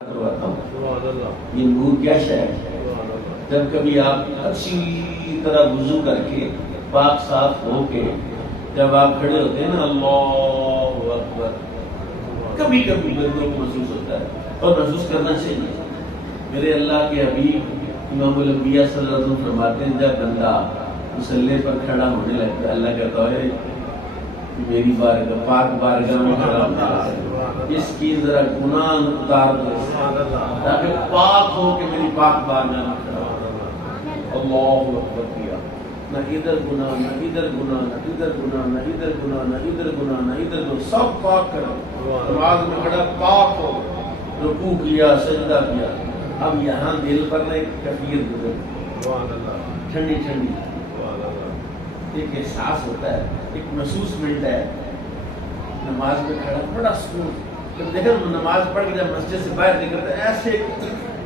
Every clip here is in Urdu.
کرواتا ہوں یہ نور کیا شے ہے. جب کبھی آپ اچھی طرح وضو کر کے پاک صاف ہو کے جب آپ کھڑے ہوتے ہیں نا اللہ اکبر، کبھی کبھی بندوں کو محسوس ہوتا ہے اور محسوس کرنا چاہیے. میرے اللہ کے حبیب امام الانبیاء صلی اللہ علیہ وسلم فرماتے ہیں جب بندہ مصلی پر کھڑا ہونے لگتا ہے اللہ کہتا ہے میری بارگاہ پاک بارگاہ میں کھڑا ہوتا ہے، اس کی ذرا گناہ اتار دو تاکہ پاک ہو کہ میری پاک بارگاہ میں کھڑا ہو. اللہ اکبر کیا، نہ ادھر گناہ نہ ادھر گناہ نہ ادھر گناہ نہ ادھر گناہ نہ ادھر گناہ نہ ادھر گناہ، سب پاک کرو. نماز میں کھڑا پاک ہو، رکوع کیا سجدہ کیا. اب یہاں دل پر نہ ایک کفیر گزر ٹھنڈی ٹھنڈی ایک احساس ہوتا ہے، ایک محسوس ملتا ہے. نماز میں کھڑا بڑا سکون. جب دیکھیں نماز پڑھ کے جب مسجد سے باہر نکلتا ہے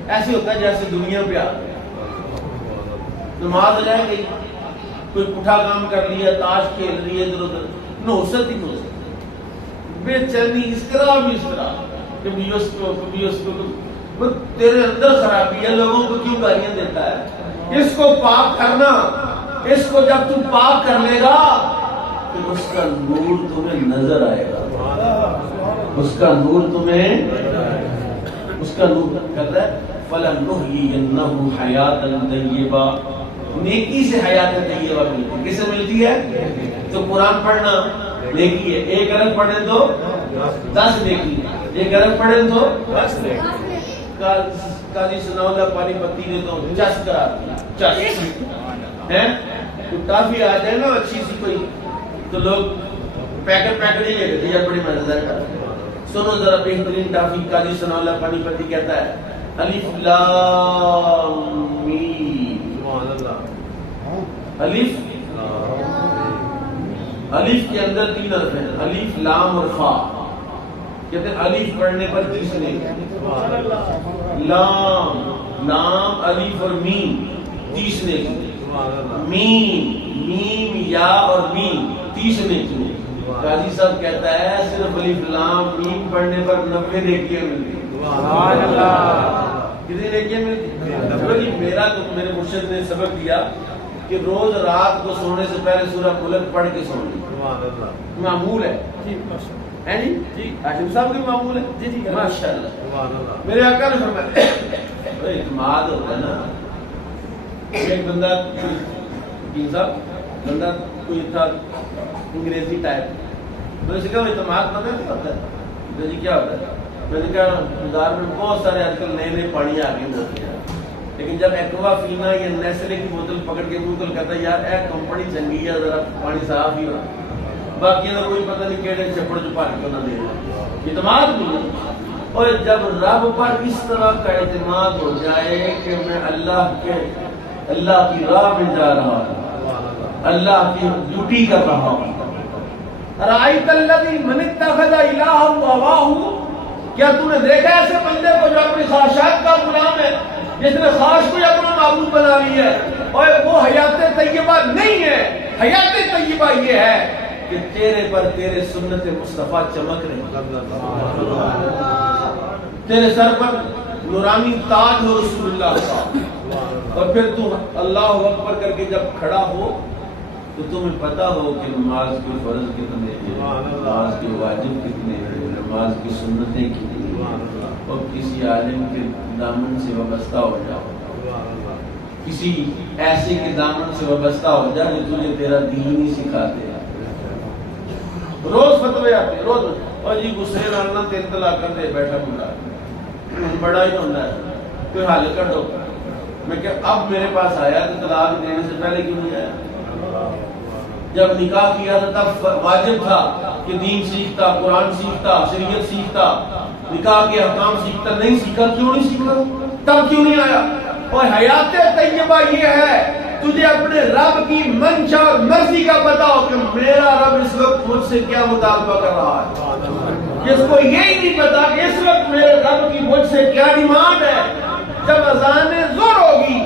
ایسے ہوتا ہے جیسے دنیا پہ آ گیا. نماز رہ گئی، کوئی پٹھا کام کر لیا، تاش کھیل رہی ہے ادھر ادھر، نوست ہی نوست، بے چینی اس طرح بھی اس طرح، کبھی اس کو تیرے اندر خرابی ہے. لوگوں کو کیوں گالیاں دیتا ہے؟ اس کو پاک کرنا، اس کو جب تم پاک کر لے گا تو اس کا نور تمہیں نظر آئے گا. اس کا نور تمہیں اس کا نور کہتا ہے فَلَنُحْيِيَنَّهُ حَيَاةً طَيِّبَةً، نیکی سے حیات طیبہ ملتی ہے. کس سے ملتی ہے؟ تو قرآن پڑھنا نیکی ہے. ایک عرب پڑھیں تو 10 نیکی، ایک عرب پڑھیں تو 10 نیکی. قاضی ثناء اللہ پانی پتی نے تو چس کرا دیا، چس ہے. کوئی ٹافی آ جائے نا اچھی سی کوئی تو لوگ پیکٹ ہی لے لیتے ہیں، بڑی مزیدار کا. سنو ذرا بہترین ٹافی قاضی ثناء اللہ پانی پتی کہتا ہے الف لام میم. الف کے اندر 3 حرف ہیں، الف لام اور خا. کہتے ہیں الف پڑھنے پر 30 نیکی، لام الف اور میم 30 نیکی، میم یا اور میم 30 نیکی. قاضی صاحب کہتا ہے صرف الف لام میم پڑھنے پر 90 نیکیاں ملتی. کتنی نیکیاں ملتی؟ میرا تو میرے مرشد نے سبق دیا کہ روز رات کو سونے سے پہلے سورہ ملک پڑھ کے سونا معمول ہے. جی حاکم صاحب کی معمول ہے. جی جی ماشاءاللہ. میرے آقا نے فرمایا اعتماد ہوتا ہے نا. ایک بندہ بندہ کوئی تھا انگریزی ٹائپ، میں نے کہا اعتماد پتہ نہیں ہوتا ہے. جی کیا ہوتا ہے؟ میں نے کہا بازار میں بہت سارے آج کل نئے پانی آ گئے ہوتے ہیں، لیکن جب ایکوا فینا یا نیسلے کی بوتل پکڑ کے منہ تو کہتا ہے یار اے کمپنی چنگی ہے، ذرا پانی صاف ہی ہو. باقی کا کوئی پتہ نہیں کیڑے چپڑ چپا کے نہ دے. اعتماد نہیں. اور جب رب پر اس طرح کا اعتماد ہو جائے کہ میں اللہ کی راہ میں جا رہا ہوں، اللہ کی ڈیوٹی کر رہا ہوں. رأیت الذی من اتخذ الہہ ہواہ، کیا تم نے دیکھا ایسے بندے کو جو اپنی خواہشات کا غلام ہے، جس نے خواہش کو اپنا معبود بنا لی ہے؟ اور وہ حیات طیبہ نہیں ہے. حیات طیبہ یہ ہے کہ تیرے پر تیرے سنت مصطفیٰ چمک رہے، تیرے سر پر نورانی تاج ہو رسول اللہ کا. اور پھر تو اللہ اکبر کر کے جب کھڑا ہو تو تمہیں پتا ہو کہ نماز کے فرض کتنے ہیں، نماز کے واجب کتنے ہیں، نماز کی سنتیں کتنی ہیں. اور کسی عالم کے دامن سے وابستہ ہو جاؤ، کسی ایسے کے دامن سے وابستہ ہو جا جو تجھے تیرا دین ہی سکھاتے. روز فتوے آتے روز، اور جی غصے نالنا 3 طلاق کر دے بیٹھا بڑا ہی ہوتا ہے، کوئی حل کر دو. میں کہ اب میرے پاس آیا تو طلاق دینے سے پہلے کیوں نہیں آیا؟ جب نکاح کیا تھا تب واجب تھا کہ دین سیکھتا، قرآن سیکھتا، شریعت سیکھتا، نکاح کے احکام سیکھتا. نہیں سیکھا، کیوں نہیں سیکھا؟ تب کیوں نہیں آیا؟ اور حیات طیبہ یہ ہے تجھے اپنے رب کی منشا اور مرضی کا پتا ہو کہ میرا رب اس وقت مجھ سے کیا مطالبہ کر رہا ہے. جس کو یہی نہیں پتا کہ اس وقت میرے رب کی مجھ سے کیا ڈیمانڈ ہے. جب اذان زور ہوگی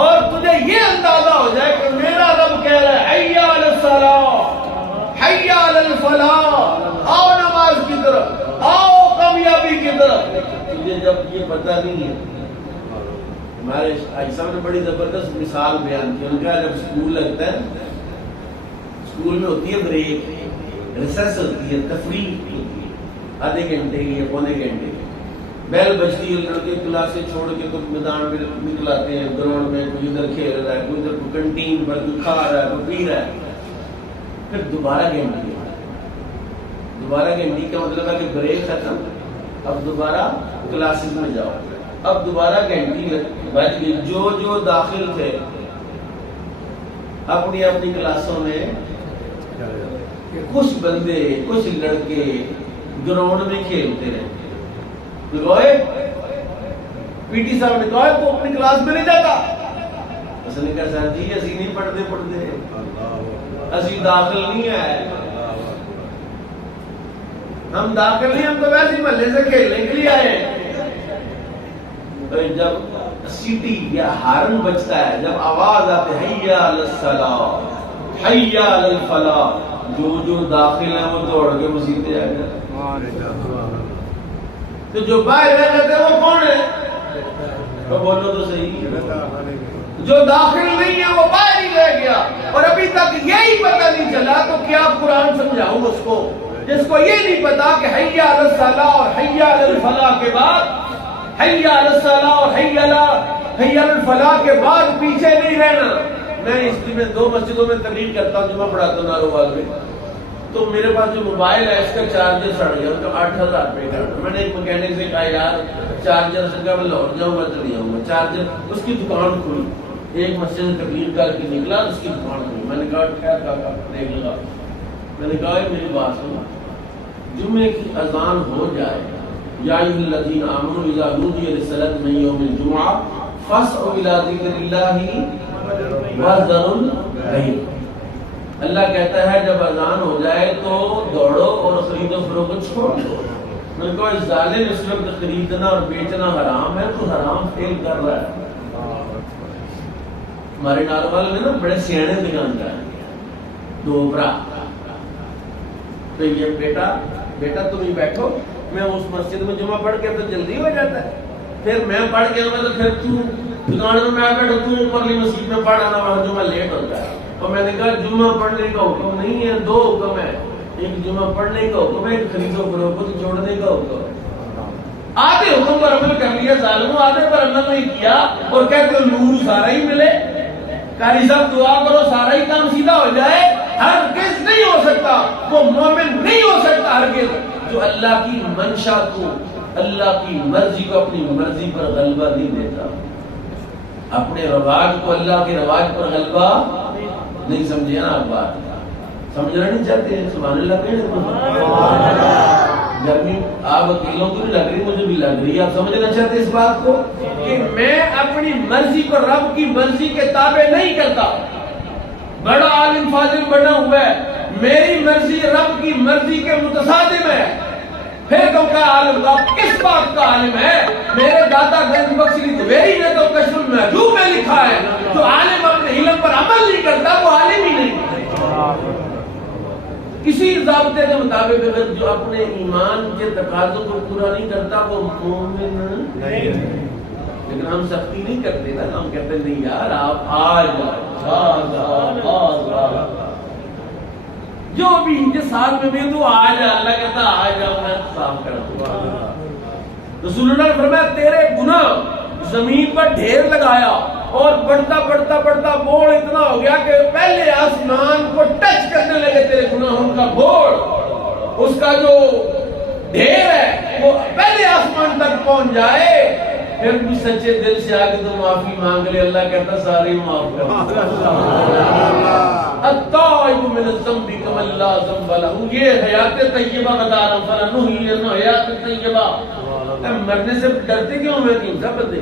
اور تجھے یہ اندازہ ہو جائے کہ میرا رب کہہ رہا ہے حی علی الصلاۃ، حی علی الفلاح، آؤ نماز کی طرف، آؤ کامیابی کی طرف، مجھے جب یہ پتہ نہیں ہے. ہمارے حاجی صاحب نے بڑی زبردست مثال بیان کی. ان کا جب اسکول لگتا ہے، اسکول میں ہوتی ہے بریک، ریسیس ہوتی ہے، تفریح ہوتی ہے آدھے گھنٹے کی یا پونے گھنٹے کی. بیل بجتی ہے، لڑکے کلاسیں چھوڑ کے تو میدان میں نکل آتے ہیں، گراؤنڈ میں کوئی ادھر کھیل رہا ہے، کوئی ادھر کنٹین پر کوئی کھا رہا ہے، کوئی پی رہا ہے. پھر دوبارہ گھنٹی کا مطلب ہے کہ بریک ختم، اب دوبارہ کلاسز میں جاؤ. اب دوبارہ گھنٹی بج گئی. جو داخل تھے اپنی اپنی کلاسوں میں، کچھ بندے کچھ لڑکے گراؤنڈ میں کھیلتے رہے. پی ٹی صاحب نے کہا تو اپنی کلاس میں نہیں جاتا. اس نے کہا سر جی اسی نہیں پڑھتے اسی داخل نہیں ہے. ہم داخل نہیں، ہم تو ویسے محلے سے کھیلنے کے لیے آئے ہیں. جب سیٹی یا ہارن بجتا ہے، جب آواز آتی ہے حی علی الصلاۃ حی علی الفلاح، جو داخل ہیں وہ دوڑ کے مسیطے آ گئے. تو جو باہر رہ جاتے ہیں وہ کون ہے؟ تو بولو تو صحیح. جو داخل نہیں ہے وہ باہر ہی رہ گیا. اور ابھی تک یہی پتہ نہیں چلا تو کیا قرآن سمجھاؤں اس کو جس کو یہ نہیں پتا کہ حی علی الصلاۃ اور حی علی الفلاح کے بعد، حی علی الصلاۃ اور حی علی الفلاح کے بعد پیچھے نہیں رہنا. میں اس میں 2 مسجدوں میں تقریر کرتا ہوں، جمعہ پڑھاتا ہوں ناروال میں. تو میرے پاس جو موبائل ہے اس کا چارجر سڑ گیا، تو 8,000 روپے کا. میں نے ایک مکینک سے کہا یار چارجر سے کہا میں لاہور جاؤں گا چلی جاؤں گا. چارجر اس کی دکان کھلی، ایک مسجد سے تقریر کر کے نکلا اس کی دکان کھلی. میں نے کہا ٹھہر کاکا دیکھ لگا. میں نے کہا میری بات سنو، جمعے کی اذان ہو جائے، یا ایھا الذین آمنوا اذا نودی للصلاۃ من یوم الجمعہ فاسعوا الی ذکر اللہ وذروا البیع. اللہ کہتا ہے جب اذان ہو جائے تو دوڑو اور خرید و فروخت چھوڑ دو. میں نے کہا ظالم اس وقت خریدنا اور بیچنا حرام ہے، تو حرام فیل کر رہا ہے. ہمارے ناروال میں نا بڑے سیانے دکاندار ہیں، 2 برا. تو یہ بیٹا تم ہی بیٹھو، میں اس مسجد میں جمعہ پڑھ کے تو جلدی ہو جاتا ہے. پھر میں پڑھ کے آؤں گا تو پھر تو دکان میں آ بیٹھو، تو اوپرلی مسجد میں پڑھانا، وہاں جمعہ لیٹ ہوتا ہے. اور میں نے کہا جمعہ پڑھنے کا حکم نہیں ہے، 2 حکم ہے. ایک جمعہ پڑھنے کا حکم ہے، ایک خرید و فروخت چھوڑنے کا حکم ہے. آدھے حکم پر عمل کر لیا ظالموں، آدھے پر عمل نہیں کیا اور کہتے ہو نور سارا ہی ملے. قاری صاحب دعا کرو سارا ہی کام سیدھا ہو جائے. ہرگز نہیں ہو سکتا، وہ مومن نہیں ہو سکتا ہرگز جو اللہ کی منشا کو، اللہ کی مرضی کو اپنی مرضی پر غلبہ نہیں دیتا. اپنے رواج کو اللہ کے رواج پر غلبہ نہیں. سمجھے نا آپ بات؟ سمجھنا نہیں چاہتے ہیں؟ سبحان اللہ کہیں. گرمی آپ اکیلوں کو نہیں لگ رہی، مجھے بھی لگ رہی ہے. آپ سمجھنا چاہتے ہیں اس بات کو کہ میں اپنی مرضی کو رب کی مرضی کے تابع نہیں کرتا. بڑا عالم فاضل بنا ہوا ہے، میری مرضی رب کی مرضی کے متصادم ہے. پھر تو کیا عالم کا کس بات کا عالم ہے؟ میرے دادا گنج بخش دویری نے تو کشف المحجوب میں لکھا ہے جو عالم اپنے علم پر عمل نہیں کرتا وہ عالم ہی نہیں. کسی ضابطے کے مطابق اگر جو اپنے ایمان کے تقاضوں کو پورا نہیں کرتا وہ مومن نہیں. لیکن ہم سختی نہیں کرتے نا، ہم کہتے نہیں یار آپ آ جاؤ، جو بھی جس حال میں بھی تو آ جا. اللہ کہتا آ جاؤ میں صاف کر دوں. رسول اللہ نے فرمایا تیرے گناہ زمین پر ڈھیر لگایا اور بڑھتا بوڑ اتنا ہو گیا کہ پہلے آسمان کو ٹچ کرنے لگے تیرے گناہوں کا بوڑ، اس کا جو ڈھیر ہے وہ پہلے آسمان تک پہنچ جائے. پھر بھی سچے دل سے آگے تو معافی مانگ لے، اللہ کہتا سارے معاف کر. التائب من الذنب کمن لا ذنب لہ. یہ حیات طیبہ بتا رہا ہوں، فلنحیینہ حیات طیبہ. مرنے سے ڈرتے کیوں ہیں تم سب بندے؟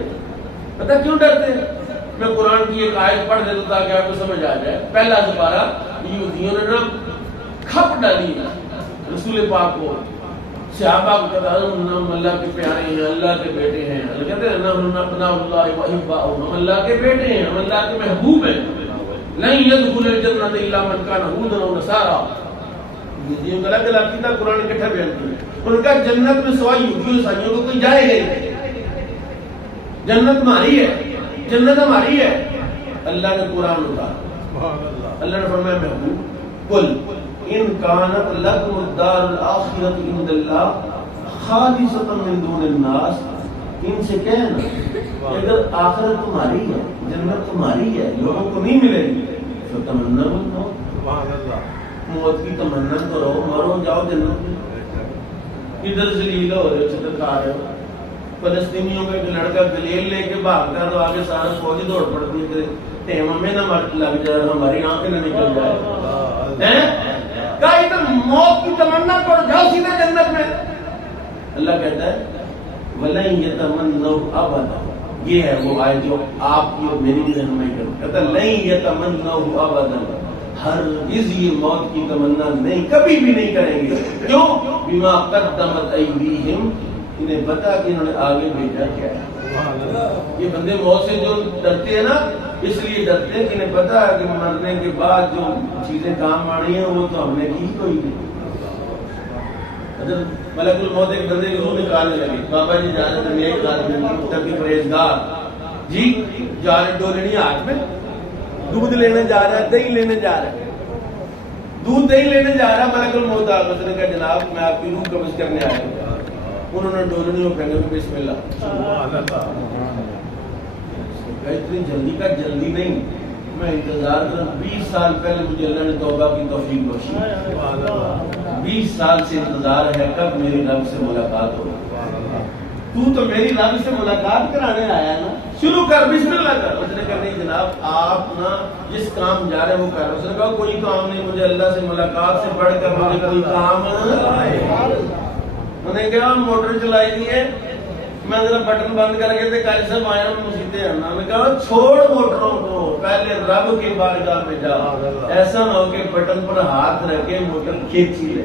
پتہ کیوں ڈرتے ہیں؟ میں قرآن کی ایک آیت پڑھ دیتا تاکہ آپ کو سمجھ آ جائے. پہلا سپارہ یہودیوں نے نا کھپ ڈالی رسول پاک کو. صحابہ کو کہتا ہم اللہ کے پیارے ہیں، اللہ کے بیٹے ہیں. اللہ کہتے ہیں نحن ابناء اللہ واحباؤہ، ہم اللہ کے بیٹے ہیں، ہم اللہ کے محبوب ہیں. لن يدخل الجنۃ الا من كان هودا او نصارى. یہ غلط عقیدہ قرآن کٹھا بیان کیا. ان کا جنت میں سوائے یہودیوں عیسائیوں کو کوئی جائے گا نہیں. جنت ہماری ہے، جنت ہماری ہے. اللہ نے قرآن اتارا، اللہ نے فرمایا محبوب قل ان کانت لکم الدار الآخرۃ عند اللہ خالصۃ من دون الناس، ان سے کہنا اگر آخرت تمہاری ہے، جنت تمہاری ہے، لوگوں کو نہیں ملے گی، فتمنا الموت، موت کی تمنا کرو، مرو جاؤ جنت میں. ادھر ذلیل ہو رہے ہو، چکر کھا رہے ہو. فلسطینیوں کا ایک لڑکا گلیل لے کے بھاگتا تو آگے سارا فوج دوڑ پڑتی ہے، ٹیم ہمیں نہ مر لگ جائے، ہماری آنکھیں نہ نکل جائے. کہا تو موت کی تمنا کرو، جاؤ سیدھے جنت میں. اللہ کہتا ہے وَلَن يَتَمَنَّوْا أَبَدًا، یہ ہے وہ آیت جو آپ کی اور میری رہنمائی کرو. کہتا ہے لَن يَتَمَنَّوْا أَبَدًا، ہرگز یہ موت کی تمنا نہیں، کبھی بھی نہیں کریں گے. کیوں؟ بِمَا قَدَّمَتْ أَيْدِيهِمْ، انہیں پتا کہ انہوں نے آگے بھیجا کیا ہے. یہ بندے موت سے جو ڈرتے ہیں نا، اس لیے ڈرتے ہیں کہ انہیں پتا ہے کہ مرنے کے بعد جو چیزیں کام آ رہی ہیں وہ تو ہم نے کی کوئی نہیں. ملک الموت ایک بندے کی روح نکالنے لگے، بابا جی جا رہے تھے نیک آدمی پرہیزگار جی، جا رہے ڈولنی ہاتھ میں، دودھ لینے جا رہا ہے، دہی لینے جا رہا ہے، دودھ دہی لینے جا رہا ہے. ملک الموت آ نے کہا جناب میں آپ کی روح قبض کرنے آیا ہوں. انہوں نے ڈولنی کو پھینکا کہ بسم اللہ. اتنی جلدی کا جلدی نہیں، میں انتظار کروں. 20 سال پہلے مجھے اللہ نے توبہ کی توفیق بخشی، 20 سال سے انتظار ہے کب میری رب سے ملاقات ہو. تو میری رب سے ملاقات کرانے آیا نا، شروع کر، بسم اللہ کر. اس نے کہا نہیں جناب آپ نا جس کام جا رہے ہیں وہ کر. اس نے کہا کوئی کام نہیں، مجھے اللہ سے ملاقات سے بڑھ کر مجھے کوئی کام. انہوں نے کہا موٹر چلائی دی ہے، میں ذرا بٹن بند کر کے کل سے آیا مسیطے آنا. میں کہا چھوڑ موٹروں کو، پہلے رب کی بارگاہ میں جا. ایسا نہ ہو کہ بٹن پر ہاتھ رکھ کے موٹر کھینچی لے.